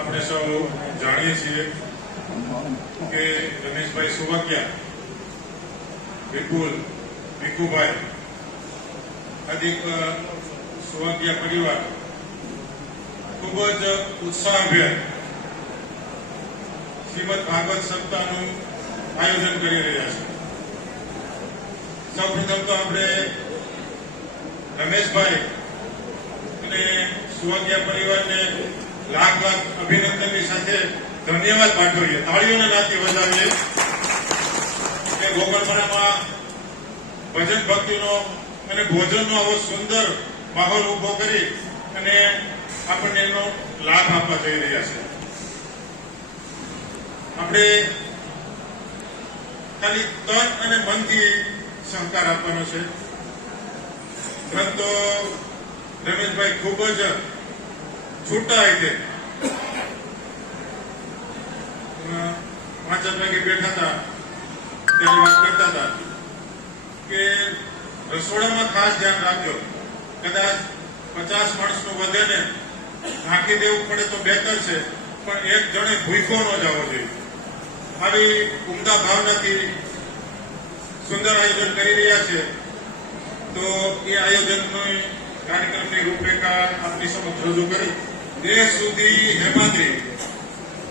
આપણે સૌ જાણીએ છીએ કે રમેશભાઈ સુવાગ્યા, વિપુલ, ભીખુભાઈ અધિક સુવાગ્યા પરિવાર ખૂબ જ ઉત્સાહભેર શ્રીમદ ભાગવત સપ્તાહનું આયોજન કરી રહ્યા છે. સૌપ્રથમ તો આપણે રમેશભાઈ અને સુવાગ્યા પરિવારને લાખ લાખ અભિનંદનની સાથે ધન્યવાદ પાઠવીએ, તાળીઓના નાદથી વધાવીએ કે ગોકળપરામાં ભજન ભક્તિનો અને ભોજનનો આવો સુંદર માહોલ ઉભો કરી અને આપણને એનો લાભ આપવા જઈ રહ્યા છે. આપણે ખાલી તન અને મનથી સહકાર આપવાનો છે. પરંતુ રમેશભાઈ ખૂબ જ છૂટા રીતે 5 વાગે બેઠા હતા ત્યારે વાત કરતા હતા કે રસોડામાં ખાસ ધ્યાન રાખજો, કદાચ 50 માણસનું વધે ને ઢાંકી દેવું પડે તો બહેતર છે, પણ એક જણે ભૂખો ન જવો જોઈએ. આવી ઉમદા ભાવનાથી સુંદર આયોજન કરી રહ્યા છે. તો એ આયોજનની કાર્યક્રમની રૂપરેખા આપની સમક્ષ રજૂ કરી. દેશ સુધી હેમાદ્રી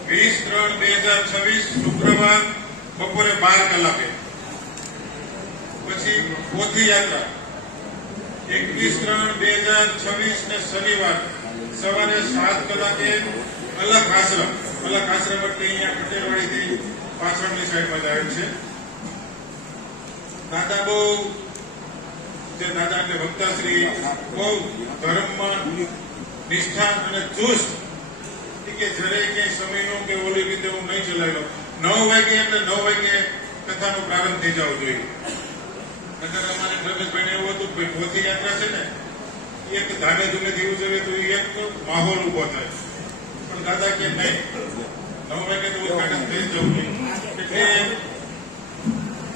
20/3/2026 શુક્રવાર બપોરે 12 કલાકે. પછી પોથી યાત્રા 21/3/2026 ને શનિવાર સવારે 7 કલાકે અલગ આશ્રમ એટલે અહીંયા પટેલવાડીથી પાછળની સાઈડમાં જ આવેલ છે. દાદા બહુ જે દાદા એટલે ભક્તાશ્રી બહુ ધર્મમાં નિષ્ઠા અને ચુસ્ત કે જયારે ક્યાંય સમયનો કે ઓલી રીતે હું નહીં ચલાવેલો. 9 વાગે એટલે 9 વાગે કથાનો પ્રારંભ થઈ જવો જોઈએ. નકર અમારે રમેશભાઈને એવું હતું કે પોથી યાત્રા છે ને એક ધામે ધૂમેથી ઉજવે તો એક માહોલ ઉભો થાય, પણ દાદા કે નહીં 9 વાગે તો ઉદઘાટન થઈ જવું જોઈએ. એટલે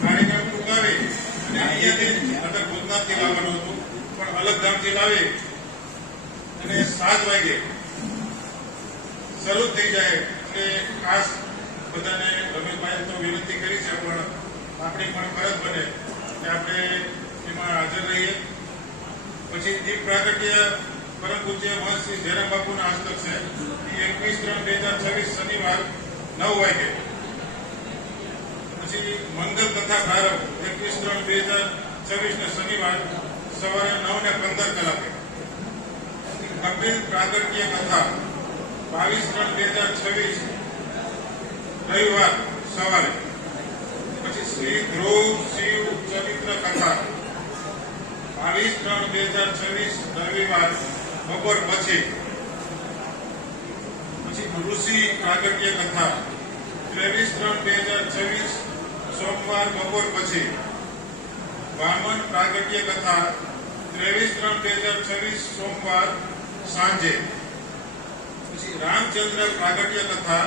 કાર્યક્રમ ટૂંકાવી અને અહીંયાથી અગર ભૂતનાથથી લાવવાનું હતું પણ અલગ ધામથી લાવી અને 7 વાગે શરૂ થઈ જાય. એટલે ખાસ બધાને રમેશભાઈ તો વિનંતી કરી છે, પણ આપણી પણ ફરજ બને કે આપણે એમાં હાજર રહીએ. પછી દીપ પ્રાગટ્ય પરમ પૂજ્ય મહર્ષિ જયરામ બાપુના હસ્તક છે. 21/3/2026 શનિવાર 9 વાગે. પછી મંગલ કથા પ્રારંભ 21/3/2026 ને શનિવાર સવારે 9:15 કલાકે. કપિલ પ્રાગટ્ય કથા 22/3/2026 રવિવાર સવારે. પછી શ્રી ધ્રુવ શિવ ચરિત્ર કથા 22/3/2026 રવિવાર બપોર પછી. પછી ઋષિ પ્રાગટ્ય કથા 23/3/2026 સોમવાર બપોર પછી. વામન પ્રાગટ્ય કથા 23/3/2026 સોમવાર સાંજે. પછી રામચંદ્ર પ્રાગટ્ય કથા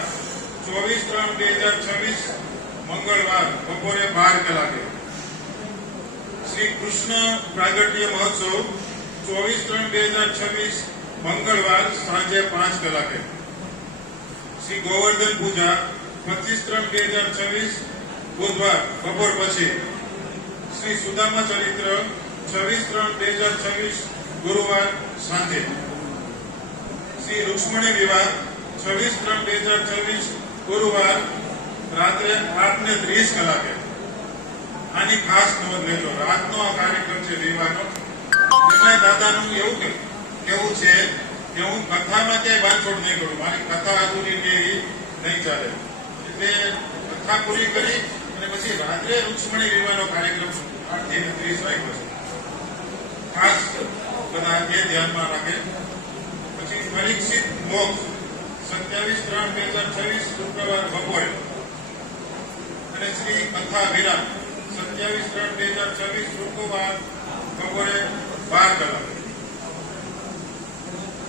24/3/2026 મંગળવાર બપોરે 12 કલાકે. શ્રી કૃષ્ણ પ્રાગટ્ય મહોત્સવ 24/3/2026 મંગળવાર સાંજે 5 કલાકે. શ્રી ગોવર્ધન પૂજા 25/3/2026 બુધવાર બપોર પછી. શ્રી સુદામા ચરિત્ર 26/3/2026 ગુરુવાર સાંજે. શ્રી રૂક્ષ્મણી વિવાહ 26/3/2026 ગુરુવાર રાત્રે 8:30 કલાકે. આની ખાસ નોંધ લેજો, રાતનો આ કાર્યક્રમ છે વિવાહનો. એમાં દાદાનું એવું કેવું છે કે હું કથામાં ક્યાંય બાંધછોડ નહીં કરું, મારી કથા અધૂરી નહીં ચાલે. એટલે કથા પૂરી કરી અને પછી રાત્રે રૂક્ષ્મણી વિવાહનો કાર્યક્રમ 8:30 રાખ્યો છે. ખાસ બધા એ ધ્યાનમાં રાખે. પછી પરીક્ષિત મોક્ષ 27/3/2026 શુક્રવાર બપોરે. અને શ્રી કથા વિરામ 27/3/2026 શુક્રવાર બપોરે 12 કલાકે.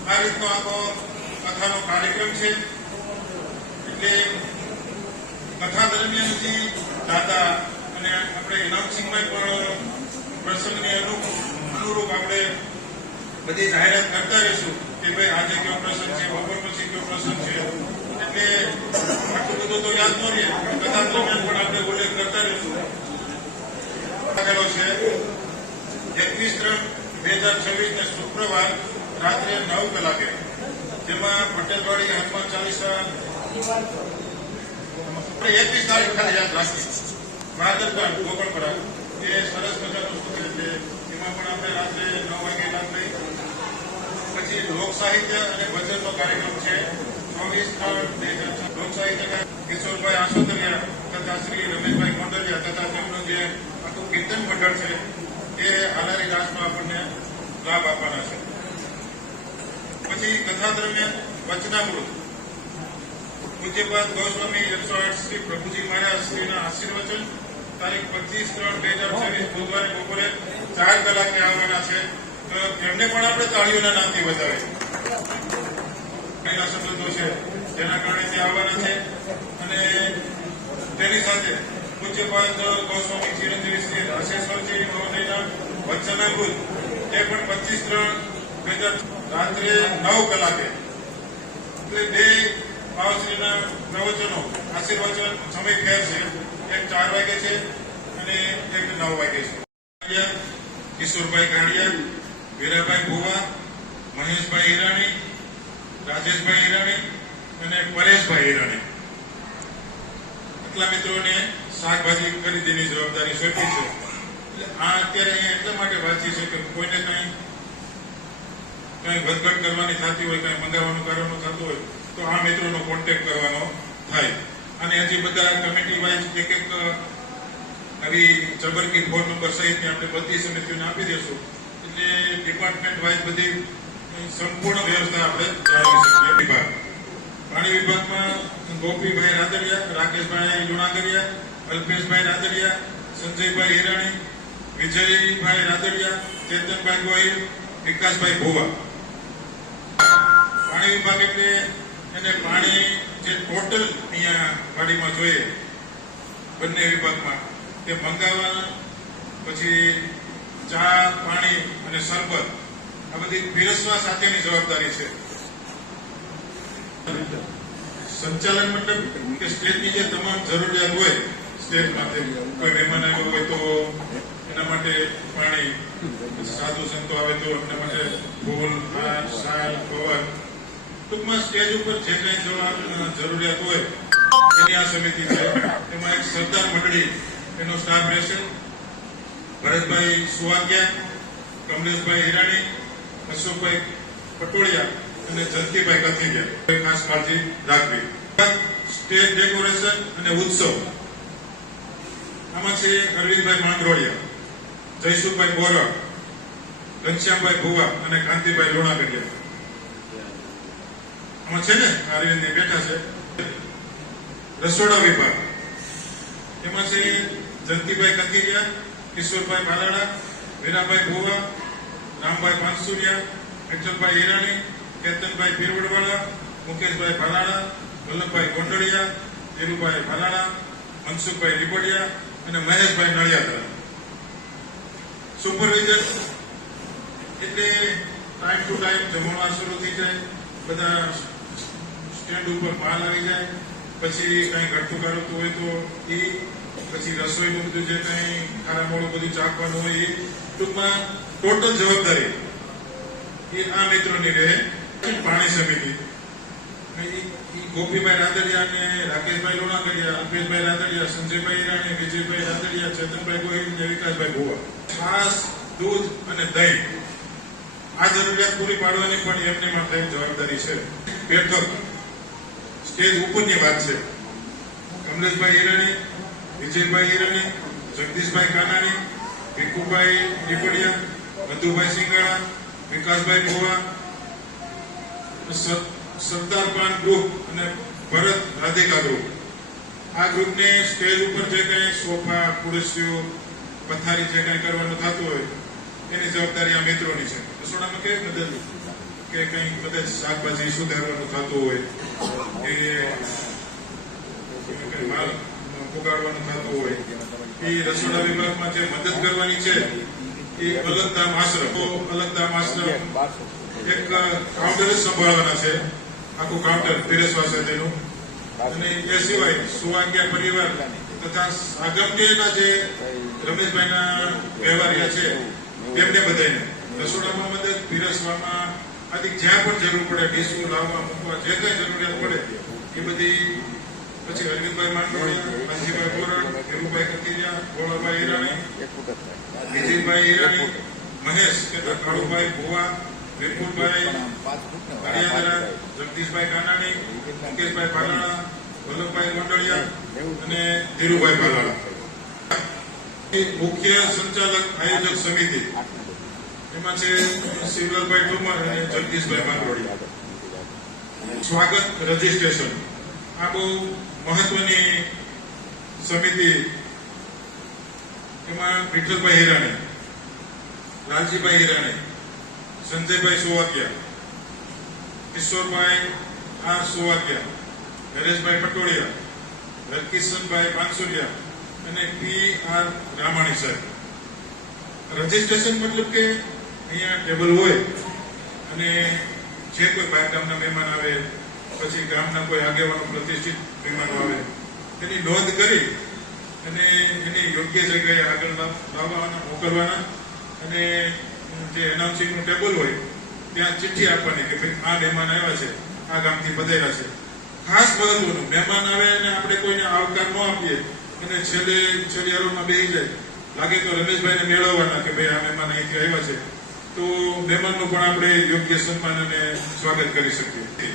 આ રીતનો આખો કથાનો કાર્યક્રમ છે. એટલે કથા દરમિયાન દાદા અને આપણે ઇનામસિંહમાં પણ પ્રસંગને અનુરૂપ આપણે બધી જાહેરાત કરતા રહીશું કે ભાઈ આજે કયો પ્રસંગ છે, બપોર પછી કયો પ્રસંગ છે. પટેલવાડી હનુમાન ચાલીસા 31 તારીખ ખાલી યાદ રાખી ભારતન ગોકળપરા એ સરસ મજાનું સૂત્ર છે. એમાં પણ આપણે રાત્રે 9 વાગે લાગ લઈ. પછી લોક સાહિત્ય અને ભજનનો કાર્યક્રમ છે 24/3/2006. લોક સાહિત્યના કિશોરભાઈ આસોતરિયા તથા શ્રી રમેશભાઈ કોંડલિયા તથા તેમનું જે આખું કીર્તન મંડળ છે એ હાલારી રાસમાં આપણને લાભ આપવાના છે. પછી કથા દરમિયાન વચનામૃત પૂજ્યપાદ ગોસ્વામી 108 શ્રી પ્રભુજી મહારાજ શ્રીના આશીર્વચન તારીખ 25/3/2026 બુધવારે બપોરે 4 કલાકે આવવાના છે. તો એમને પણ આપણે તાળીઓના નામથી વધાવે એના સંબંધો છે જેના કારણે તે આવવાના છે. અને તેની સાથે પૂજ્યપાદ ગોસ્વામી ચિરંજીવી શ્રી રાશેશ્વરજી મહોદયના વચનામૃત એ પણ 25/3/2026 રાત્રે 9 કલાકે. બે ભાવશ્રીના પ્રવચનો આશીર્વચન સમય ફેર છે. એક 4 વાગે છે અને એક 9 વાગે છે. કિશોરભાઈ ગાડિયા, વીરાભાઈ ભુવા, મહેશભાઈ હિરાણી, રાજેશભાઈ હિરાણી અને પરેશભાઈ હિરાણી એટલા મિત્રોને શાકભાજી ખરીદીની જવાબદારી સોંપી છે. આ અત્યારે અહીંયા એટલા માટે વાંચી છે કે કોઈને કઈ વધઘટ કરવાની થતી હોય, કઈ મંગાવવાનું કરવાનું થતું હોય તો આ મિત્રોનો કોન્ટેક્ટ કરવાનો થાય. અને હજી બધા કમિટી વાઇઝ એક આવી જબરકી ફોન નંબર સહિતની આપણે બધી સમિતિઓને આપી દઈશું. એટલે ડિપાર્ટમેન્ટ વાઇઝ બધી સંપૂર્ણ વ્યવસ્થા આપણે ચલાવી શકીએ. વિભાગ પાણી વિભાગમાં ગોપીભાઈ રાદડિયા, રાકેશભાઈ લુણાગરિયા, અલ્પેશભાઈ રાદડિયા, સંજયભાઈ હિરાણી, વિજયભાઈ રાદડિયા, ચેતનભાઈ ગોહિલ, વિકાસભાઈ ભુવા. પાણી વિભાગ એટલે એને પાણી જે ટોટલ અહીંયા વાડીમાં જોઈએ બંને વિભાગમાં તે મંગાવવાના. પછી ચા, પાણી અને શરબત આ બધી પીરસવા સાથેની જવાબદારી છે. સંચાલન મતલબ કે સ્ટેટની જે તમામ જરૂરિયાત હોય સ્ટેટ માટે કોઈ મહેમાન આવ્યો હોય તો એના માટે પાણી, સાધુ સંતો આવે તો એના માટે ફૂલ, હાર, શાલ, કવર, ટૂંકમાં સ્ટેજ ઉપર જે કઈ જરૂરિયાત હોય એની આ સમિતિ છે. એમાં એક સરદાર મંડળી એનો સ્ટાફ રહેશે. ભરતભાઈ સુવાગ્યા, કમલેશભાઈ હિરાણી, અશોકભાઈ પટોળિયા અને જયંતિભાઈ કથિરિયા ખાસ કાળજી રાખવી. સ્ટેજ ડેકોરેશન અને ઉત્સવ આમાં છે અરવિંદભાઈ માંગરોળિયા, જયસુખભાઈ બોરા, ઘનશ્યામભાઈ ભુવા અને કાંતિભાઈ લુણાગરિયા. આમાં છે ને અરવિંદ બેઠા છે. રસોડા વિભાગ એમાં છે જયંતિભાઈ કથિરિયા, કિશોરભાઈ ભાલાડા, વીરાભાઈ ભુવા, રામભાઈ પાંચસુરિયા, વિઠ્ઠલભાઈ હિરાણી, કેતનભાઈ પીરવડવાળા, મુકેશભાઈ ભાલાડા, વલ્લભભાઈ કોંડળિયા, ધીરુભાઈ ભાલાડા, મનસુખભાઈ લીપડિયા અને મહેશભાઈ નળિયાદરા. સુપરવિઝન એટલે ટાઈમ ટુ ટાઈમ જમણવાર શરૂ થઈ જાય, બધા સ્ટેન્ડ ઉપર માલ આવી જાય, પછી કઈ ઘટતું કરતું હોય તો એ, પછી રસોઈનું બધું જે કઈ ખારા મોડું બધું ચાખવાનું હોય એ, ટૂંકમાં ટોટલ જવાબદારી એ આ મિત્રોની રહે. પાણી સમિતિ ગોપીભાઈ રાદડિયા અને રાકેશભાઈ લુણાગરિયા, અલ્પેશભાઈ રાદડિયા, સંજયભાઈ હિરાણી, વિજયભાઈ રાદડિયા, ચેતનભાઈ ગોહિલ અને વિકાસભાઈ ભુવા. છાસ, દૂધ અને દહીં આ જરૂરિયાત પૂરી પાડવાની પણ એમની માટે જવાબદારી છે. બેઠક સ્ટેજ ઉપરની વાત છે. કમલેશભાઈ હિરાણી, વિજયભાઈ હિરાણી, જગદીશભાઈ કાનાણી, ભીખુભાઈ લીપડિયા, મધુભાઈ સિંગાળા, વિકાસભાઈ ભુવા, સરદાર પાન ગ્રુપ અને ભરત રાધિકા ગ્રુપ. આ ગ્રુપને સ્ટેજ ઉપર જે કઈ સોફા, ખુરશીઓ, પથારી જે કઈ કરવાનું થતું હોય એની જવાબદારી આ મિત્રોની છે. રસોડામાં કેવી મદદ કે કઈ કદાચ શાકભાજી સુધારવાનું થતું હોય કે માલ પુગાડવાનું થતું હોય એ રસોડા વિભાગમાં જે મદદ કરવાની છે એ અલગધામ આશ્રમ એક કાઉન્ટર જ સંભાળવાના છે. આખું કાઉન્ટર પીરસવા સાથેનું. અને એ સિવાય સુવાગ્યા પરિવાર તથા સાગમટેના જે રમેશભાઈના વ્યવહારિયા છે તેમને બધાને રસોડામાં મદદ, પીરસવામાં આથી જ્યાં પણ જરૂર પડે ડીસુ લાવવા મૂકવા જે કઈ જરૂરિયાત પડે એ બધી પછી અરવિંદભાઈ માંડોળિયા, કાંજીભાઈ બોરડ, ધીરુભાઈ કથિરિયા, ગોળાભાઈ હીરાણી, વિજયભાઈ હીરાણી, મહેશ કે કાળુભાઈ ભુવા, વિપુલભાઈ હરિયાદરા, જગદીશભાઈ કાનાણી, મુકેશભાઈ પાલાણા, વલ્લભભાઈ મંડળિયા અને ધીરુભાઈ પાલાણા. મુખ્ય સંચાલક આયોજક સમિતિ એમાં છે શિવલાલભાઈ ઠુમર અને જગદીશભાઈ માંગરોળિયા. સ્વાગત રજીસ્ટ્રેશન આ બહુ મહત્વની સમિતિ. એમાં વિઠ્ઠલભાઈ હીરાણી, લાલજીભાઈ હીરાણી, સંજયભાઈ સોવાકિયા, કિશોરભાઈ આર સોવાકિયા, નરેશભાઈ પટોળિયા, હરકિશનભાઈ પાનસુરિયા અને પી આર રામાણી સાહેબ. રજીસ્ટ્રેશન મતલબ કે અહીંયા ટેબલ હોય અને જે કોઈ બહાર ગામના મહેમાન આવે, પછી ગામના કોઈ આગેવાનો પ્રતિષ્ઠિત મહેમાનો આવે, એની નોંધ કરી અને એને યોગ્ય જગ્યાએ આગળ લાવવાના, મોકલવાના અને જે એનાઉન્સિંગનું ટેબલ હોય ત્યાં ચિઠ્ઠી આપવાની કે ભાઈ આ મહેમાન આવ્યા છે, આ ગામથી પધાર્યા છે. ખાસ મહત્વનું, મહેમાન આવે અને આપણે કોઈને આવકાર ન આપીએ અને છેલ્લી હરોળમાં બેસી જાય, લાગે તો રમેશભાઈને મેળવવાના કે ભાઈ આ મહેમાન અહીંથી આવ્યા છે, તો મહેમાનનું પણ આપણે યોગ્ય સન્માન અને સ્વાગત કરી શકીએ.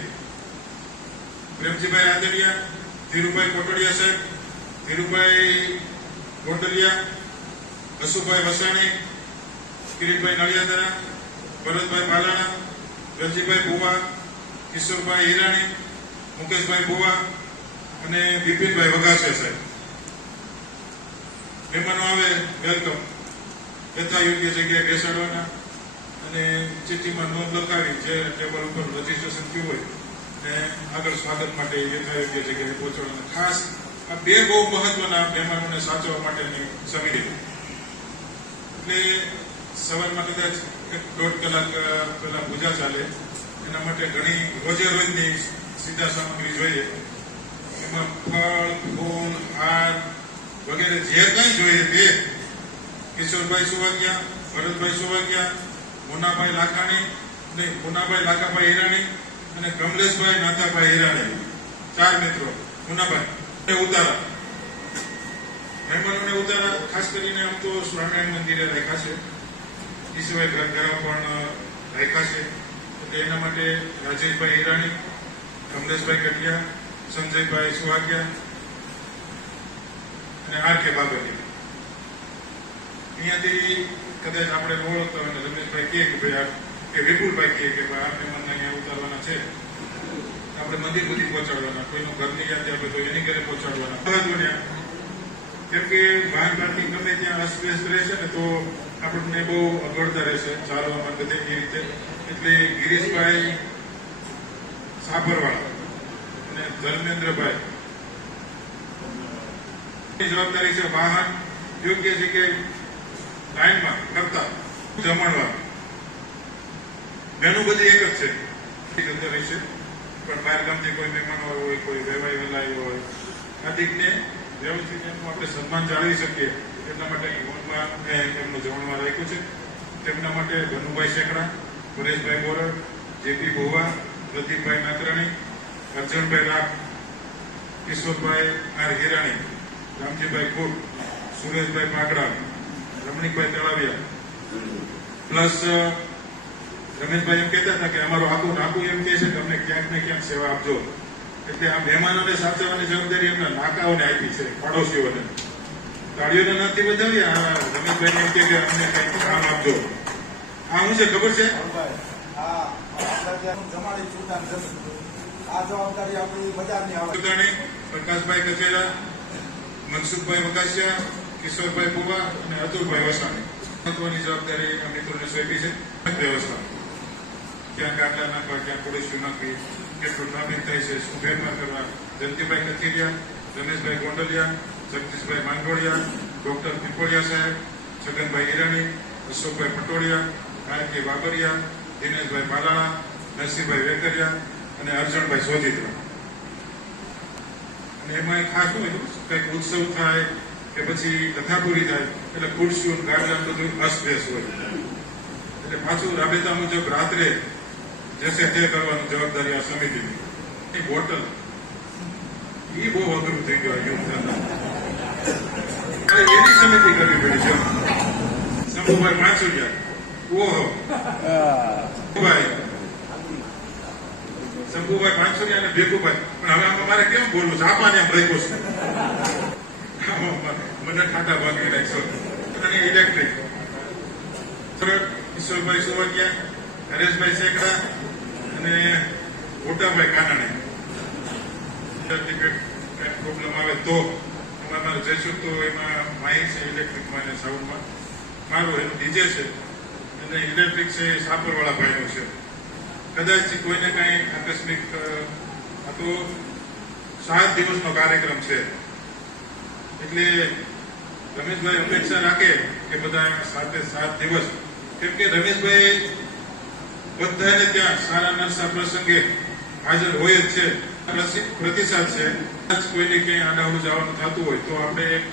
પ્રેમજીભાઈ આદરિયા, ધીરુભાઈ કોટડિયા સાહેબ, ધીરુભાઈ ગોંડલિયા, હસુભાઈ વસાણી, કિરીટભાઈ નળિયાદરા, ભરતભાઈ પાલાણા, રણજીભાઈ ભુવા, કિશોરભાઈ હીરાણી, મુકેશભાઈ ભુવા અને બિપિનભાઈ વઘાસિયા સાહેબ. મહેમાનો આવે વેલકમ, યથા યોગ્ય જગ્યાએ બેસાડવાના અને ચિઠ્ઠીમાં નોંધ લખાવી જે ટેબલ ઉપર રજીસ્ટ્રેશન થયું હોય ને આગળ સ્વાગત માટે યથા યોગ્ય જગ્યાએ પહોંચાડવાના. ખાસ આ બે બહુ મહત્વના મહેમાનોને સાચવવા માટેની સમિતિ. એટલે સવારમાં કદાચ 1.5 કલાક પહેલા પૂજા ચાલે, એના માટે ઘણી રોજે રોજની સીધા સામગ્રી જોઈએ. એમાં ફળ, ફૂલ, હાર વગેરે જે કંઈ જોઈએ તે કિશોરભાઈ સોવાકિયા, ભરતભાઈ સોવાકિયા, મુનાભાઈ લાખાભાઈ હીરાણી અને કમલેશભાઈ નાથાભાઈ હીરાણી, 4 મિત્રો. મુનાભાઈ ઉતારા, મહેમાનોને ઉતારા ખાસ કરીને આમ તો સ્વામિનારાયણ મંદિરે રાખ્યા છે, એ સિવાય ઘર પણ રાખ્યા છે. એટલે એના માટે રાજેશભાઈ હીરાણી, કમલેશભાઈ કટિયા, સંજયભાઈ સુવાકિયા અને આર કે બાબરી. અહીંયાથી કદાચ આપણે ઓળખતા હોય ને રમેશભાઈ કહે કે ભાઈ કે વિપુલભાઈ કહે કે ભાઈ આ મહેમાનને અહીંયા ઉતારવાના છે, આપણે મંદિર સુધી પહોંચાડવાના, કોઈનું ઘરની યાદ આપણે તો એની ઘરે પહોંચાડવાના. કેમ કે બહાર બહારથી ગમે ત્યાં અસ્તવ્યસ્ત રહેશે ને તો આપણને બહુ અગવડતા રહેશે ચાલવામાં બધે એ રીતે. એટલે ગિરીશભાઈ સાપરવાળા અને ધર્મેન્દ્રભાઈ જવાબદારી છે વાહન યોગ્ય જગ્યાએ લાઈનમાં કરતા જમણવા. મેનુ બધી એક જ છે, જતો રહેશે. પણ બહાર ગામથી કોઈ મહેમાનો હોય, કોઈ વેવાઈ વેલાઈ હોય, આદિકને વ્યવસ્થિત એનું આપણે સન્માન જાળવી શકીએ એટલા માટે હોલમાં એમનું જમણમાં રાખ્યું છે. તેમના માટે ધનુભાઈ શેકડા, પરેશભાઈ બોરડ, જેપી ભુવા, પ્રદીપભાઈ નાકરાણી, અર્જણભાઈ રાખ, કિશોરભાઈ આર હીરાણી, રામજીભાઈ ખોટ, સુરેશભાઈ પાકડા, રમણીકભાઈ તળાવિયા, પ્લસ રમેશભાઈ એમ કહેતા હતા કે અમારું આખું નાકું એમ કહે છે કે અમને ક્યાંક ને ક્યાંક સેવા આપજો. એટલે આ મહેમાનોને સાચવવાની જવાબદારી એમના નાકાઓને આપી છે, પાડોશીઓને. તાળીઓને નથી વધાવી, આ રમેશભાઈ એમ કે અમને કંઈક કામ આપજો. આ શું છે ખબર છે? પ્રકાશભાઈ કચેરા, મનસુખભાઈ વઘાસિયા, કિશોરભાઈ ભુવા અને અતુલભાઈ વસાણી. મહત્વની જવાબદારી આ મિત્રોને સોંપી છે. વ્યવસ્થા ક્યાં કાંટા નાખવા, ક્યાં પોલીસ નાખવી, કેટલું ટ્રાફિક થાય છે, શું ફેરફાર કરવા. જયંતિભાઈ કથિરિયા, રમેશભાઈ ગોંડલિયા, જગદીશભાઈ માંગોળિયા, ડોક્ટર પીપળિયા સાહેબ, છગનભાઈ હીરાણી, અશોકભાઈ પટોળિયા, આર.કે. બાબરિયા, દિનેશભાઈ પાલાણા, નરસિંહભાઈ વેકરિયા અને અર્જણભાઈ સોજીત્રા. અને એમાં ખાસ શું કંઈક ઉત્સવ થાય કે પછી કથા પૂરી થાય એટલે ખુરશીઓ ગાર્ડન બધું અસ્તવ્યસ્ત હોય. એટલે પાછું રાબેતા મુજબ રાત્રે જેસે તે કરવાની જવાબદારી આ સમિતિની. એ બોટલ એ બહુ અઘરું થઈ ગયું યુગ એની સમિતિ કરવી પડી છે. શંભુભાઈ માછુરિયા, ઓહો ભાઈ શંભુભાઈ માછુરિયા અને ભેગુભાઈ. પણ હવે આમાં મારે કેમ બોલવું છે? આપાને એમ રાખ્યો છે, મને ઠાટા ભાગી નાખશો. અને ઇલેક્ટ્રિક ઈશ્વરભાઈ સુવર્યા, હરેશભાઈ શેકડા અને મોટાભાઈ કાનાણી. પ્રોબ્લેમ આવે તો અમારે જઈશું તો એમાં માઇક છે ઇલેક્ટ્રિકમાં અને સાઉન્ડમાં, મારું એનું ડીજે છે અને ઇલેક્ટ્રિક છે એ સાપરવાળા ભાઈનું છે. કદાચ કોઈને કાંઈ આકસ્મિક આ તો 7 દિવસનો કાર્યક્રમ છે એટલે રમેશભાઈ અપેક્ષા રાખે કે બધા સાથે 7 દિવસ, કેમ કે રમેશભાઈ બધાને ત્યાં સારા નરસા પ્રસંગે હાજર હોય જ છે, પ્રતિસાદ છે. કોઈને ક્યાંય આડાવડું જવાનું થતું હોય તો આપણે એક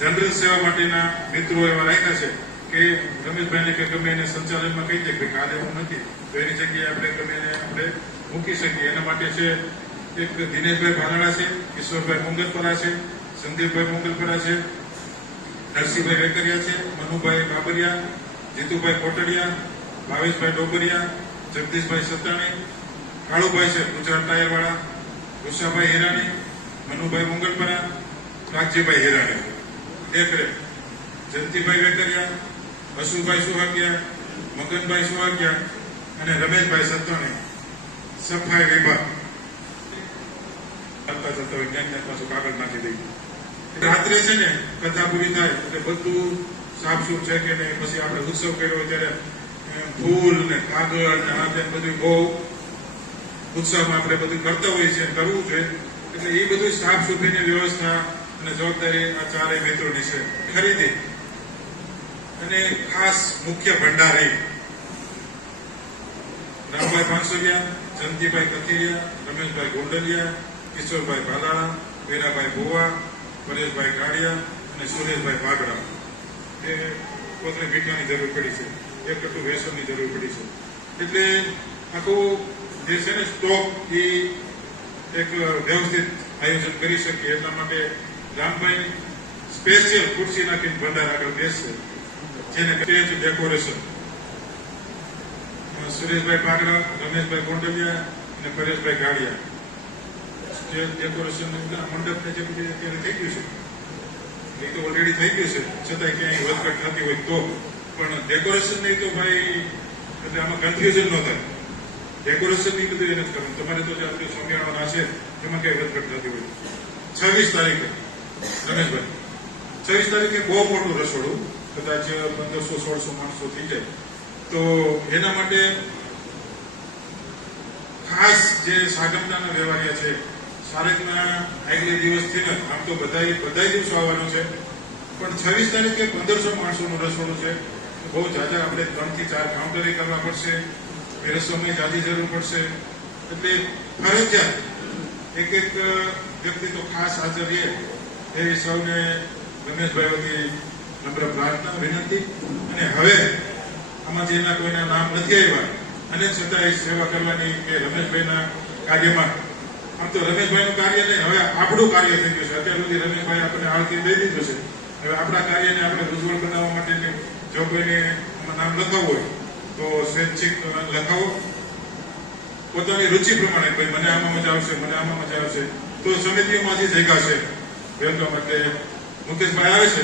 જનરલ સેવા માટેના મિત્રો એવા રાખ્યા છે કે રમેશભાઈને કે ગમે એને સંચાલનમાં કહી દે કે કાલે એવું નથી તો એની જગ્યાએ આપણે ગમે એને આપણે મૂકી શકીએ. એના માટે છે એક દિનેશભાઈ ભાનાળા છે, ઈશ્વરભાઈ મોંગલપરા છે, સંદીપભાઈ મોંગલપરા છે, નરસિંહભાઈ વેકરિયા છે, મનુભાઈ બાબરિયા, જીતુભાઈ કોટડિયા, ભાવેશભાઈ ડોબરિયા, જગદીશભાઈ સત્તાણી, કાળુભાઈ છે ગુજરાત ટાયરવાળા, ઉષાભાઈ હિરાણી, મનુભાઈ મોંગલપરા, કાગજીભાઈ હિરાણી, દેખરેખ જયંતિભાઈ વેકરિયા, અશુભાઈ સુહાગિયા, મગનભાઈ સુહાગિયા અને રમેશભાઈ સત્તાણી. સફાઈ વિભાગ વિજ્ઞાન પાછું કાગળ નાખી દઈ. રાત્રે છે ને કથા પૂરી થાય એટલે બધું સાફસૂફ છે કે નહીં, પછી આપણે ઉત્સવ કર્યો ત્યારે ફૂલ ને કાગળ ને આ તેમ બધું બહુ ઉત્સવમાં આપણે બધું કરતા હોઈએ છીએ, કરવું જોઈએ. એટલે એ બધું સાફ સુથરીની વ્યવસ્થા અને જવાબદારી આ ચારેય મિત્રોની છે. ખરીદી અને ખાસ મુખ્ય ભંડારી રામભાઈ પાંસોરિયા, જયંતિભાઈ કથિરિયા, રમેશભાઈ ગોંડલિયા, ઈશ્વરભાઈ ભાલાળા, વીરાભાઈ ભોવા, પરેશભાઈ ગાડિયા અને સુરેશભાઈ ભાગડા. એ પોતે મીઠાની જરૂર પડી છે, એક કટુ વેસનની જરૂર પડી છે. એટલે આખું જે છે ને સ્ટોક એ એક વ્યવસ્થિત આયોજન કરી શકીએ એટલા માટે રામભાઈ સ્પેશિયલ ખુરશી નાખીને ભંડાર આગળ બેસશે, જેને સ્ટેજ ડેકોરેશન સુરેશભાઈ પાગડા, રમેશભાઈ ગોંડલિયા અને પરેશભાઈ ગાડિયા. સ્ટેજ ડેકોરેશન મંડપ ને જે બધું અત્યારે થઈ ગયું છે એ તો ઓલરેડી થઈ ગયું છે, છતાંય ક્યાંય વધઘટ થતી હોય તો પણ ડેકોરેશન નહીં તો ભાઈ એટલે આમાં કન્ફ્યુઝન ન થાય. ડેકોરેશન ની બધું એને જ કરવું. તમારે તો જે આપણે સોમિયાળાના છે એમાં કઈ વધઘટ થતી હોય. 26 તારીખે રમેશભાઈ 26 તારીખે બહુ મોટું રસોડું, કદાચ 1500-1600 માણસો થઈ જાય તો એના માટે ખાસ જે સાગમદાના વ્યવહારિયા છે સારેકના આગલે દિવસથી ને આમ તો બધા દિવસો આવવાનું છે પણ 26 તારીખે 1500 માણસોનું રસોડું છે. બહુ જાજા આપણે 3 થી 4 કાઉન્ટરી કરવા પડશે, પીરસવાની જાજી જરૂર પડશે. એટલે ફરજિયાત એક વ્યક્તિ તો ખાસ હાજર રહે એવી સૌને રમેશભાઈ વતી નમ્ર પ્રાર્થના વિનંતી. અને હવે આમાં જેના કોઈના નામ નથી આવ્યા અને છતાંય સેવા કરવાની કે રમેશભાઈના કાર્યમાં, આમ તો રમેશભાઈનું કાર્ય નહીં, હવે આપણું કાર્ય થઈ ગયું છે. અત્યાર સુધી રમેશભાઈ આપણને આળતી દઈ દીધું છે. હવે આપણા કાર્યને આપણે ઉજ્જવળ બનાવવા માટે જો કોઈને નામ લખાવવું હોય તો સ્વૈચ્છિક લખાવો, પોતાની રુચિ પ્રમાણે. ભાઈ મને આમાં મજા આવશે, મને આમાં મજા આવશે તો સમિતિઓમાંથી જગ્યા છે વેલકમ. એટલે મુકેશભાઈ આવે છે